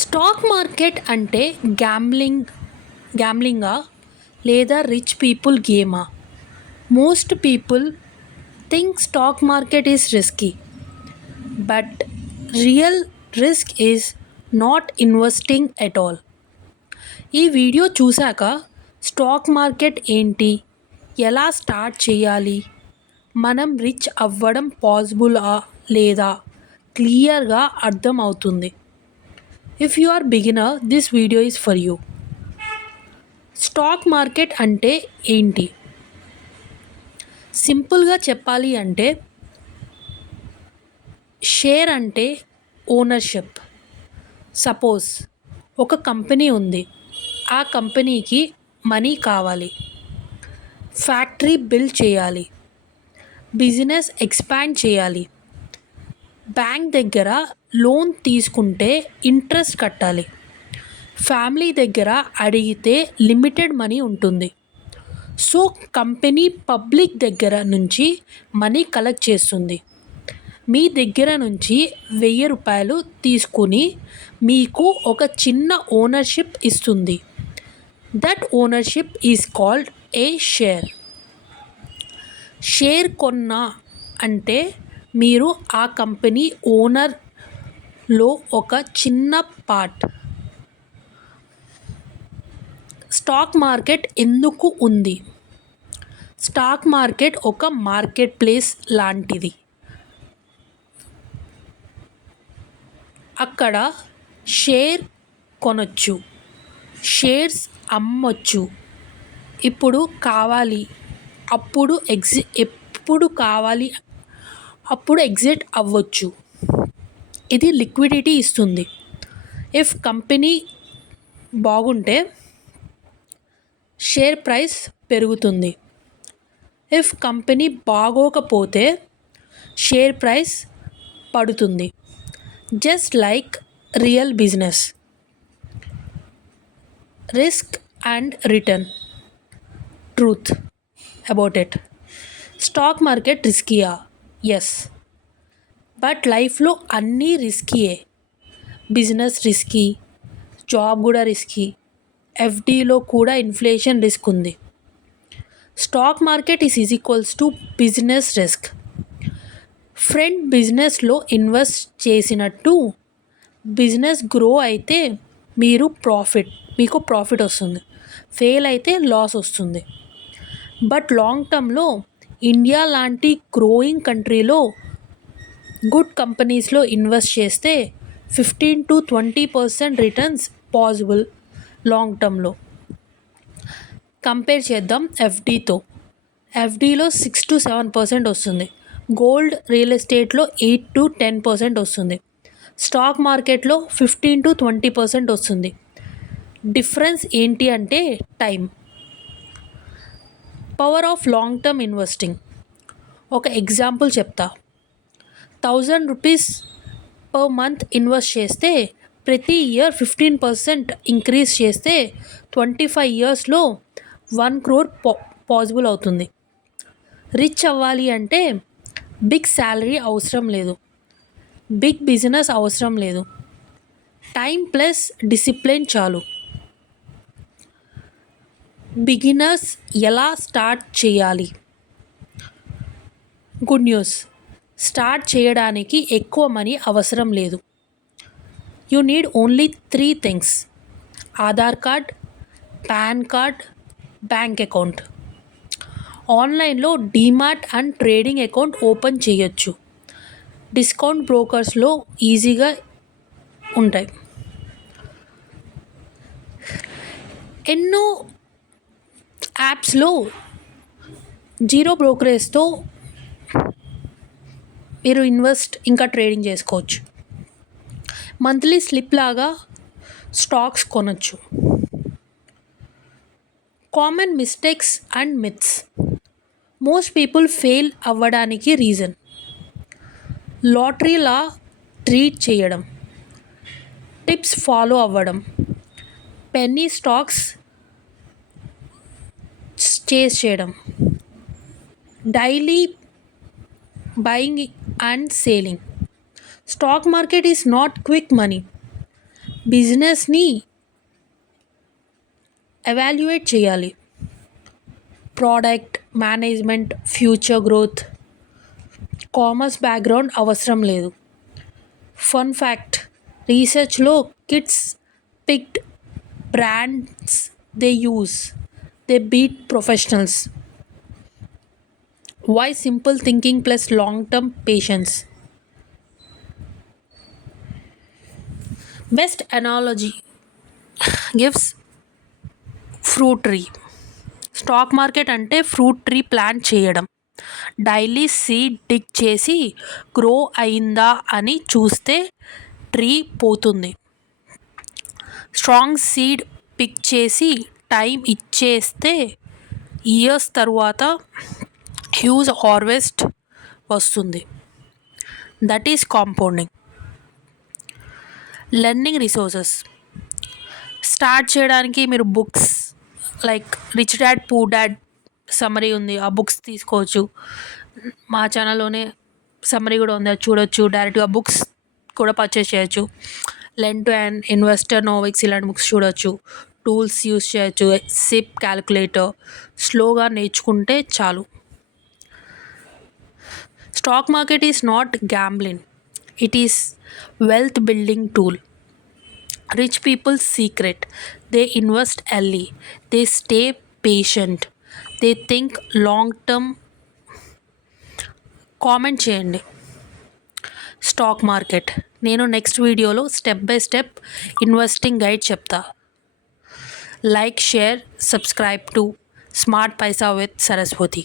Stock market అంటే గ్యాంబ్లింగా లేదా రిచ్ పీపుల్ గేమా? Most people think stock market is risky, but real risk is not investing at all. ఈ video చూశాక stock market ఏంటి, ఎలా స్టార్ట్ చేయాలి, మనం రిచ్ అవ్వడం పాసిబులా లేదా క్లియర్గా అర్థం అవుతుంది. If you are beginner, this video is for you. Stock market అంటే ఏంటి? సింపుల్గా చెప్పాలి అంటే షేర్ అంటే ఓనర్షిప్. సపోజ్ ఒక కంపెనీ ఉంది, ఆ కంపెనీకి మనీ కావాలి, ఫ్యాక్టరీ బిల్డ్ చేయాలి, బిజినెస్ ఎక్స్పాండ్ చేయాలి, బ్యాంక్ దగ్గర లోన్ తీసుకుంటే ఇంట్రెస్ట్ కట్టాలి, ఫ్యామిలీ దగ్గర అడిగితే లిమిటెడ్ మనీ ఉంటుంది. సో కంపెనీ పబ్లిక్ దగ్గర నుంచి మనీ కలెక్ట్ చేస్తుంది. మీ దగ్గర నుంచి ₹1000 తీసుకుని మీకు ఒక చిన్న ఓనర్షిప్ ఇస్తుంది. That ownership is called a share. Share కొన్నా అంటే మీరు ఆ కంపెనీ ఓనర్లో ఒక చిన్న పార్ట్. స్టాక్ మార్కెట్ ఎందుకు ఉంది? స్టాక్ మార్కెట్ ఒక మార్కెట్ ప్లేస్ లాంటిది. అక్కడ షేర్ కొనొచ్చు, షేర్స్ అమ్మొచ్చు, ఇప్పుడు కావాలి అప్పుడు ఎగ్జిట్ అవ్వచ్చు. ఇది లిక్విడిటీ ఇస్తుంది. ఇఫ్ కంపెనీ బాగుంటే షేర్ ప్రైస్ పెరుగుతుంది. ఇఫ్ కంపెనీ బాగోకపోతే షేర్ ప్రైస్ పడుతుంది. Just like real business. Risk and return. Truth about it. Stock market రిస్కీయా? ఎస్, బట్ లైఫ్లో అన్నీ రిస్కీయే. బిజినెస్ రిస్కీ, జాబ్ కూడా రిస్కీ, ఎఫ్డీలో కూడా ఇన్ఫ్లేషన్ రిస్క్ ఉంది. Stock market is equals to business risk. Friend బిజినెస్లో ఇన్వెస్ట్ చేసినట్టు బిజినెస్ గ్రో అయితే మీకు ప్రాఫిట్ వస్తుంది, ఫెయిల్ అయితే లాస్ వస్తుంది. బట్ లాంగ్ టర్మ్లో ఇండియా లాంటి గ్రోయింగ్ కంట్రీలో గుడ్ కంపెనీస్లో ఇన్వెస్ట్ చేస్తే 15-20% రిటర్న్స్ పాసిబుల్ లాంగ్ టర్మ్లో. కంపేర్ చేద్దాం ఎఫ్డీతో. ఎఫ్డీలో 6-7% వస్తుంది. గోల్డ్, రియల్ ఎస్టేట్లో 8-10% వస్తుంది. స్టాక్ మార్కెట్లో 15-20% వస్తుంది. డిఫరెన్స్ ఏంటి అంటే time. Power of long term investing. ఒక ఎగ్జాంపుల్ చెప్తా. ₹1000 పర్ మంత్ ఇన్వెస్ట్ చేస్తే ప్రతి ఇయర్ 15% ఇంక్రీజ్ చేస్తే 25 ఇయర్స్లో 1 crore పాసిబుల్ అవుతుంది. రిచ్ అవ్వాలి అంటే బిగ్ శాలరీ అవసరం లేదు, బిగ్ బిజినెస్ అవసరం లేదు, టైం ప్లస్ డిసిప్లిన్ చాలు. బిగినర్స్ ఎలా స్టార్ట్ చేయాలి? గుడ్ న్యూస్, స్టార్ట్ చేయడానికి ఎక్కువ మనీ అవసరం లేదు. You need only 3 things: Aadhaar card, PAN card, bank account. ఆన్లైన్లో demat and trading account open చేయొచ్చు. డిస్కౌంట్ బ్రోకర్స్లో ఈజీగా ఉంటాయి. ఎన్నో యాప్స్లో జీరో బ్రోకరేజ్తో మీరు ఇన్వెస్ట్ ఇంకా ట్రేడింగ్ చేసుకోవచ్చు. మంత్లీ స్లిప్ లాగా స్టాక్స్ కొనొచ్చు. Common mistakes and myths. Most people fail అవ్వడానికి రీజన్: లాటరీలా ట్రీట్ చేయడం, టిప్స్ ఫాలో అవ్వడం, పెన్నీ స్టాక్స్ చేస్ చేయడం, daily buying and selling. Stock market is not quick money. బిజినెస్ని ఎవాల్యుయేట్ చేయాలి. Product management, future growth, commerce background అవసరం లేదు. Fun fact, రీసెర్చ్లో kids picked brands they use, they beat professionals. Why simple thinking plus long term patience. Best analogy gives fruit tree. Stock market అంటే fruit tree plant చేయడం. Daily seed డిగ్ చేసి grow అయిందా అని చూస్తే tree పోతుంది. Strong seed pick చేసి time ఇచ్చేస్తే years తర్వాత హ్యూజ్ హార్వెస్ట్ వస్తుంది. That is compounding. Learning resources start చేయడానికి మీరు books like rich dad poor dad summary ఉంది, ఆ బుక్స్ తీసుకోవచ్చు. మా ఛానల్లోనే సమ్మరీ కూడా ఉంది, అది చూడొచ్చు. డైరెక్ట్గా బుక్స్ కూడా పర్చేస్ చేయొచ్చు. లెర్న్ టు అండ్ ఇన్వెస్టర్ నోవిక్స్ ఇలాంటి బుక్స్ చూడొచ్చు. టూల్స్ యూస్ చేయొచ్చు, సిప్ క్యాలిక్యులేటర్. స్లోగా నేర్చుకుంటే చాలు. Stock market is not gambling, it is wealth building tool. Rich people's secret, they invest early, they stay patient, they think long term. Comment చేయండి. Stock market నేను next వీడియోలో step by step investing guide చెప్తా. Like, share, subscribe to smart Paisa with Saraswati.